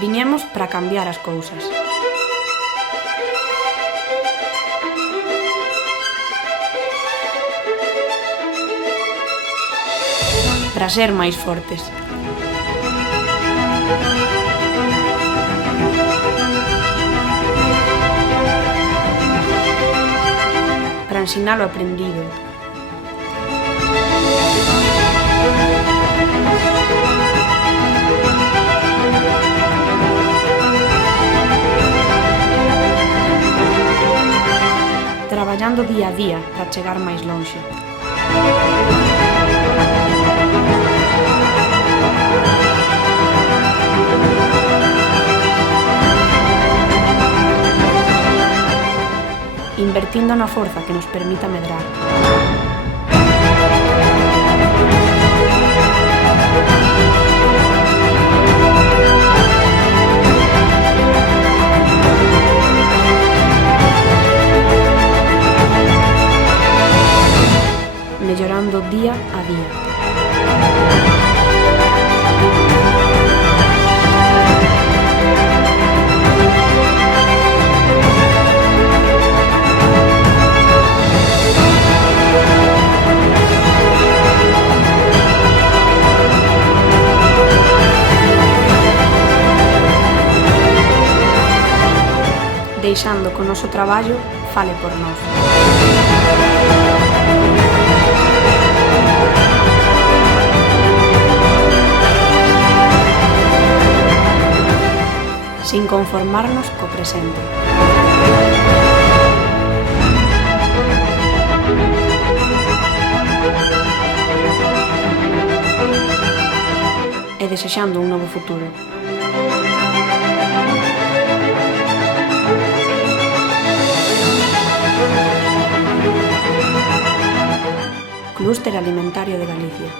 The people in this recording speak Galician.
Viñemos para cambiar as cousas. Para ser máis fortes. Para ensinar o aprendido. Traballando día a día para chegar máis lonxe. Invertindo na forza que nos permita medrar. Mellorando día a día. Deixando que o noso traballo fale por nós. Sin conformarnos co presente. E desexando un novo futuro. Clúster Alimentario de Galicia.